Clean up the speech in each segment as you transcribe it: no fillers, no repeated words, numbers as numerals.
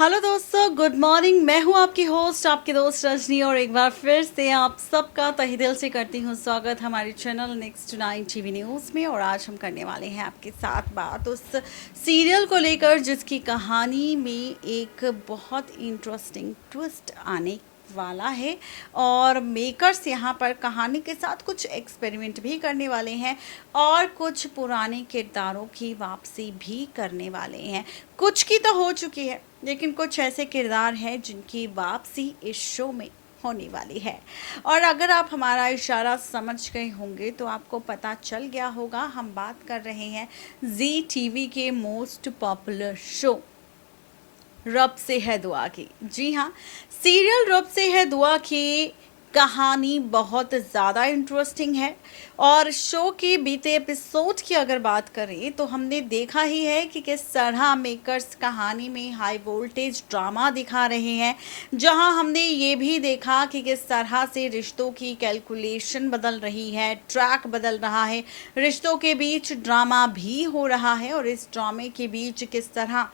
Hello दोस्तों, good morning. मैं हूं आपकी होस्ट, आपकी दोस्त रजनी, और एक बार फिर से आप सबका तहे दिल से करती हूं स्वागत हमारे channel next nine TV news में। और आज हम करने वाले हैं आपके साथ बात उस सीरियल को लेकर जिसकी कहानी में एक बहुत इंटरेस्टिंग ट्विस्ट आने वाला है। और मेकर्स यहाँ पर कहानी के साथ कुछ एक्सपेरिमेंट भी करने वाले हैं और कुछ पुराने किरदारों की वापसी भी करने वाले हैं। कुछ की तो हो चुकी है, लेकिन कुछ ऐसे किरदार हैं जिनकी वापसी इस शो में होने वाली है। और अगर आप हमारा इशारा समझ गए होंगे तो आपको पता चल गया होगा, हम बात कर रहे हैं जी टीवी के मोस्ट पॉपुलर शो रब से है दुआ की। जी हाँ, सीरियल रब से है दुआ की कहानी बहुत ज़्यादा इंटरेस्टिंग है। और शो के बीते एपिसोड की अगर बात करें तो हमने देखा ही है कि किस तरह मेकर्स कहानी में हाई वोल्टेज ड्रामा दिखा रहे हैं, जहां हमने ये भी देखा कि किस तरह से रिश्तों की कैलकुलेशन बदल रही है, ट्रैक बदल रहा है, रिश्तों के बीच ड्रामा भी हो रहा है। और इस ड्रामे के बीच किस तरह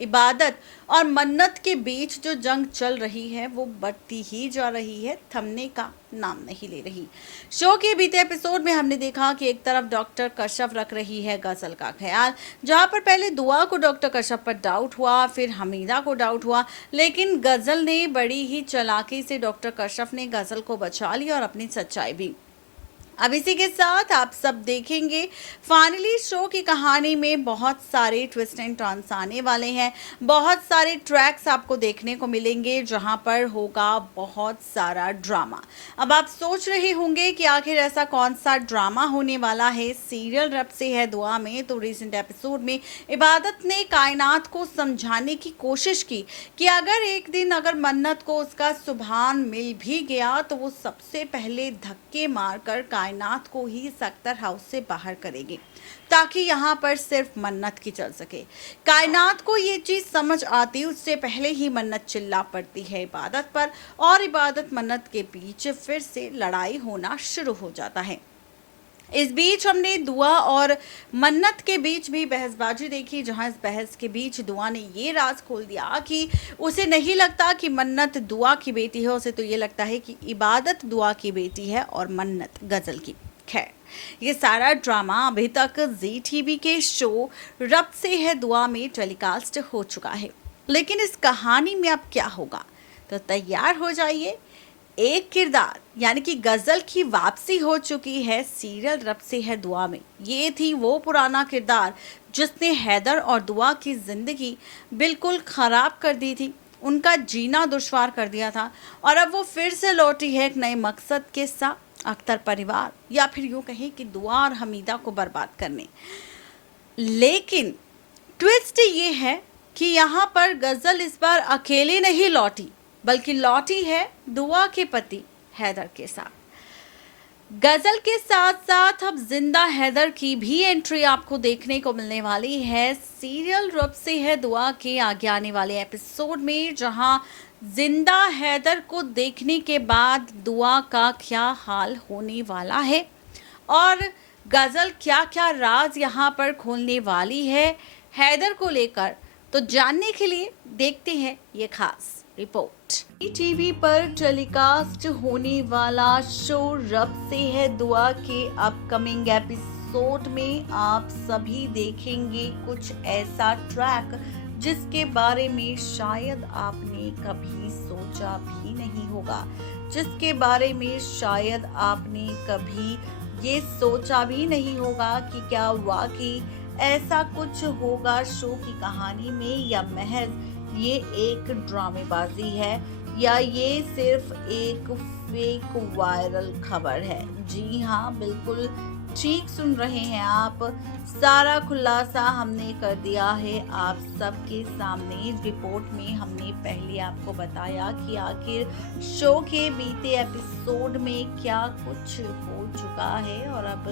इबादत और मन्नत के बीच जो जंग चल रही है वो बढ़ती ही जा रही है, थमने का नाम नहीं ले रही। शो के बीते एपिसोड में हमने देखा कि एक तरफ डॉक्टर कश्यप रख रही है गजल का ख्याल, जहां पर पहले दुआ को डॉक्टर कश्यप पर डाउट हुआ, फिर हमीदा को डाउट हुआ, लेकिन गजल ने बड़ी ही चालाकी से डॉक्टर कश्यप ने गजल को बचा लिया और अपनी सच्चाई भी। अब इसी के साथ आप सब देखेंगे फाइनली शो की कहानी में बहुत सारे ट्विस्ट एंड टर्न्स आने वाले हैं, बहुत सारे ट्रैक्स आपको देखने को मिलेंगे जहां पर होगा बहुत सारा ड्रामा। अब आप सोच रहे होंगे कि आखिर ऐसा कौन सा ड्रामा होने वाला है सीरियल रब से है दुआ में। तो रिसेंट एपिसोड में इबादत ने कायनात को समझाने की कोशिश की कि अगर एक दिन अगर मन्नत को उसका सुभान मिल भी गया तो वो सबसे पहले धक्के मारकर कायनात को ही सक्तर हाउस से बाहर करेगी, ताकि यहाँ पर सिर्फ मन्नत की चल सके। कायनात को ये चीज समझ आती उससे पहले ही मन्नत चिल्ला पड़ती है इबादत पर, और इबादत मन्नत के बीच फिर से लड़ाई होना शुरू हो जाता है। इस बीच हमने दुआ और मन्नत के बीच भी बहसबाजी देखी, जहां इस बहस के बीच दुआ ने ये राज खोल दिया कि उसे नहीं लगता कि मन्नत दुआ की बेटी है, उसे तो ये लगता है कि इबादत दुआ की बेटी है और मन्नत गजल की। खैर, ये सारा ड्रामा अभी तक जी टीवी के शो रब से है दुआ में टेलीकास्ट हो चुका है, लेकिन इस कहानी में अब क्या होगा? तो तैयार हो जाइए। एक किरदार यानी कि गजल की वापसी हो चुकी है सीरियल रब से है दुआ में। ये थी वो पुराना किरदार जिसने हैदर और दुआ की जिंदगी बिल्कुल खराब कर दी थी, उनका जीना दुश्वार कर दिया था। और अब वो फिर से लौटी है एक नए मकसद के साथ, अख्तर परिवार या फिर यूं कहें कि दुआ और हमीदा को बर्बाद करने। लेकिन ट्विस्ट ये है कि यहाँ पर गजल इस बार अकेले नहीं लौटी, बल्कि लौटी है दुआ के पति हैदर के साथ। गजल के साथ साथ अब जिंदा हैदर की भी एंट्री आपको देखने को मिलने वाली है सीरियल रब से है दुआ के आगे आने वाले एपिसोड में, जहां जिंदा हैदर को देखने के बाद दुआ का क्या हाल होने वाला है और गजल क्या क्या राज यहाँ पर खोलने वाली है हैदर को लेकर। तो जानने के लिए देखते हैं ये खास रिपोर्ट। टीवी पर टेलीकास्ट होने वाला शो रब से है दुआ के अपकमिंग एपिसोड में आप सभी देखेंगे कुछ ऐसा ट्रैक जिसके बारे में शायद आपने कभी सोचा भी नहीं होगा, जिसके बारे में शायद आपने कभी ये सोचा भी नहीं होगा कि क्या वाकई ऐसा कुछ होगा शो की कहानी में, या महज ये एक ड्रामेबाजी है, या ये सिर्फ एक फेक वायरल खबर है। जी हाँ, बिल्कुल ठीक सुन रहे हैं आप, सारा खुलासा हमने कर दिया है आप सबके सामने। रिपोर्ट में हमने पहले आपको बताया कि आखिर शो के बीते एपिसोड में क्या कुछ हो चुका है, और अब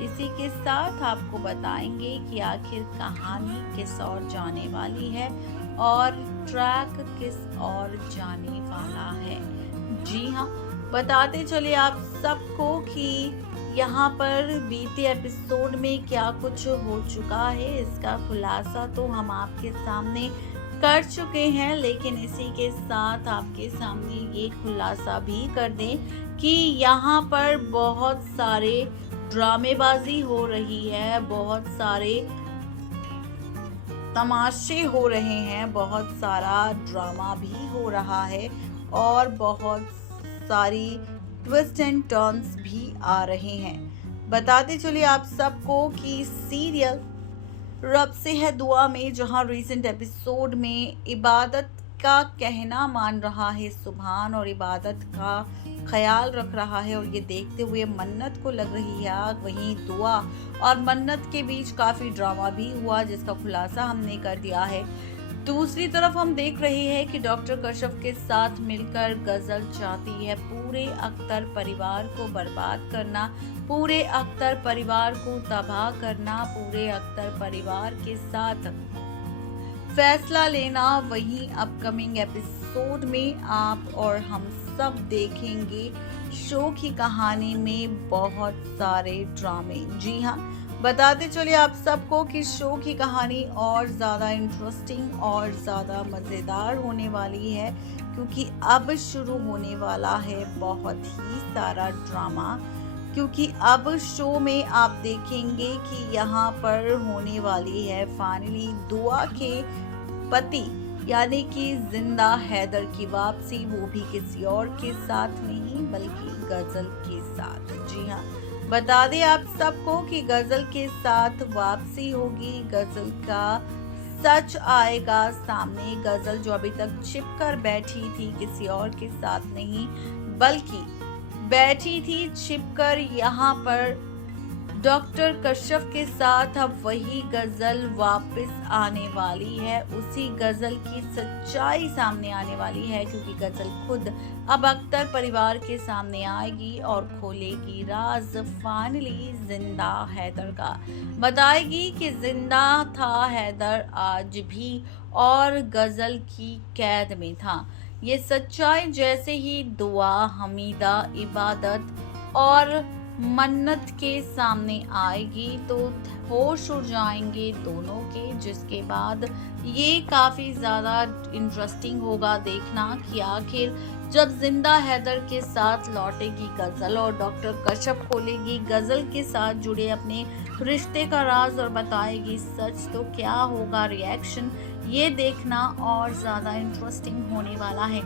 इसी के साथ आपको बताएंगे कि आखिर कहानी किस ओर जाने वाली है और ट्रैक किस ओर जाने वाला है। जी हाँ, बताते चले आप सबको कि यहाँ पर बीते एपिसोड में क्या कुछ हो चुका है, इसका खुलासा तो हम आपके सामने कर चुके हैं, लेकिन इसी के साथ आपके सामने ये खुलासा भी कर दें कि यहाँ पर बहुत सारे ड्रामेबाजी हो रही है, बहुत सारे तमाशे हो रहे हैं, बहुत सारा ड्रामा भी हो रहा है और बहुत सारी ट्विस्ट एंड टर्न्स भी आ रहे हैं। बताते चलिए आप सबको कि सीरियल रब से है दुआ में जहां रीसेंट एपिसोड में इबादत का कहना मान रहा है सुभान और इबादत का ख्याल रख रहा है और ये देखते हुए मन्नत को लग रही है आग, वहीं दुआ और मन्नत के बीच काफी ड्रामा भी हुआ जिसका खुलासा हमने कर दिया है। दूसरी तरफ हम देख रहे हैं कि डॉक्टर कश्यप के साथ मिलकर गजल चाहती है पूरे अख्तर परिवार को बर्बाद करना, पूरे अख्तर परिवार को तबाह करना, पूरे अख्तर परिवार के साथ फैसला लेना। वहीं अपकमिंग एपिसोड में आप और हम सब देखेंगे शो की कहानी में बहुत सारे ड्रामे। जी हाँ, बताते चलिए आप सबको कि शो की कहानी और ज़्यादा इंटरेस्टिंग और ज़्यादा मज़ेदार होने वाली है क्योंकि अब शुरू होने वाला है बहुत ही सारा ड्रामा। क्योंकि अब शो में आप देखेंगे कि यहाँ पर होने वाली है फाइनली दुआ के पति यानी कि जिंदा हैदर की वापसी, वो भी किसी और के साथ नहीं बल्कि गजल के साथ। जी हाँ, बता दें आप सबको कि गजल के साथ वापसी होगी, गजल का सच आएगा सामने। गजल जो अभी तक छिपकर बैठी थी किसी और के साथ नहीं बल्कि बैठी थी छिपकर यहाँ पर डॉक्टर कश्यप के साथ, अब वही गजल वापस आने वाली है, उसी गजल की सच्चाई सामने आने वाली है क्योंकि गजल खुद अब अख्तर परिवार के सामने आएगी और खोलेगी राज फाइनली जिंदा हैदर का। बताएगी कि जिंदा था हैदर आज भी और गजल की कैद में था। ये सच्चाई जैसे ही दुआ, हमीदा, इबादत और मन्नत के सामने आएगी तो होश उड़ जाएंगे दोनों के, जिसके बाद ये काफ़ी ज़्यादा इंटरेस्टिंग होगा देखना कि आखिर जब जिंदा हैदर के साथ लौटेगी गजल और डॉक्टर कश्यप खोलेगी गजल के साथ जुड़े अपने रिश्ते का राज और बताएगी सच, तो क्या होगा रिएक्शन, ये देखना और ज़्यादा इंटरेस्टिंग होने वाला है।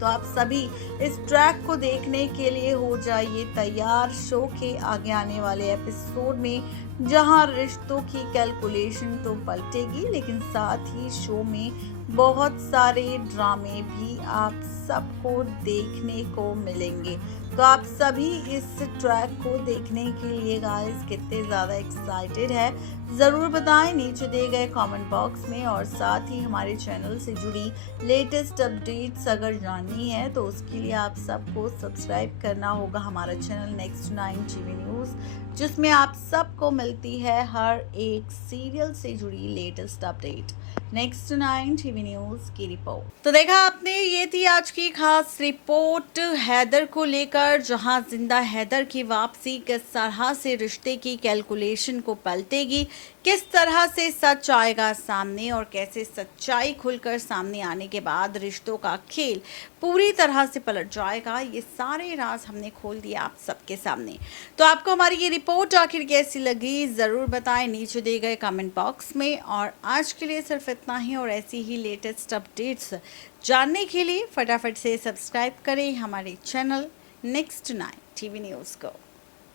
तो आप सभी इस ट्रैक को देखने के लिए हो जाइए तैयार शो के आगे आने वाले एपिसोड में, जहां रिश्तों की कैलकुलेशन तो पलटेगी लेकिन साथ ही शो में बहुत सारे ड्रामे भी आप सबको देखने को मिलेंगे। तो आप सभी इस ट्रैक को देखने के लिए गाइस कितने ज़्यादा एक्साइटेड है ज़रूर बताएं नीचे दिए गए कमेंट बॉक्स में, और साथ ही हमारे चैनल से जुड़ी लेटेस्ट अपडेट्स अगर जाननी है तो उसके लिए आप सबको सब्सक्राइब करना होगा हमारा चैनल नेक्स्ट 9 टीवी न्यूज़, जिसमें आप सबको मिलती है हर एक सीरियल से जुड़ी latest update. Next 9 TV news की रिपोर्ट। तो देखा आपने, ये थी आज की खास रिपोर्ट हैदर को लेकर, जहां जिंदा हैदर की वापसी किस तरह से रिश्ते की कैलकुलेशन को पलटेगी, किस तरह से सच आएगा सामने और कैसे सच्चाई खुलकर सामने आने के बाद रिश्तों का खेल पूरी तरह से पलट जाएगा, ये सारे राज हमने खोल दिए आप सबके सामने। तो आपको हमारी ये रिपोर्ट आखिर कैसी लगी ज़रूर बताएं नीचे दिए गए कमेंट बॉक्स में, और आज के लिए सिर्फ इतना ही, और ऐसी ही लेटेस्ट अपडेट्स जानने के लिए फटाफट से सब्सक्राइब करें हमारे चैनल नेक्स्ट 9 टीवी न्यूज़ को।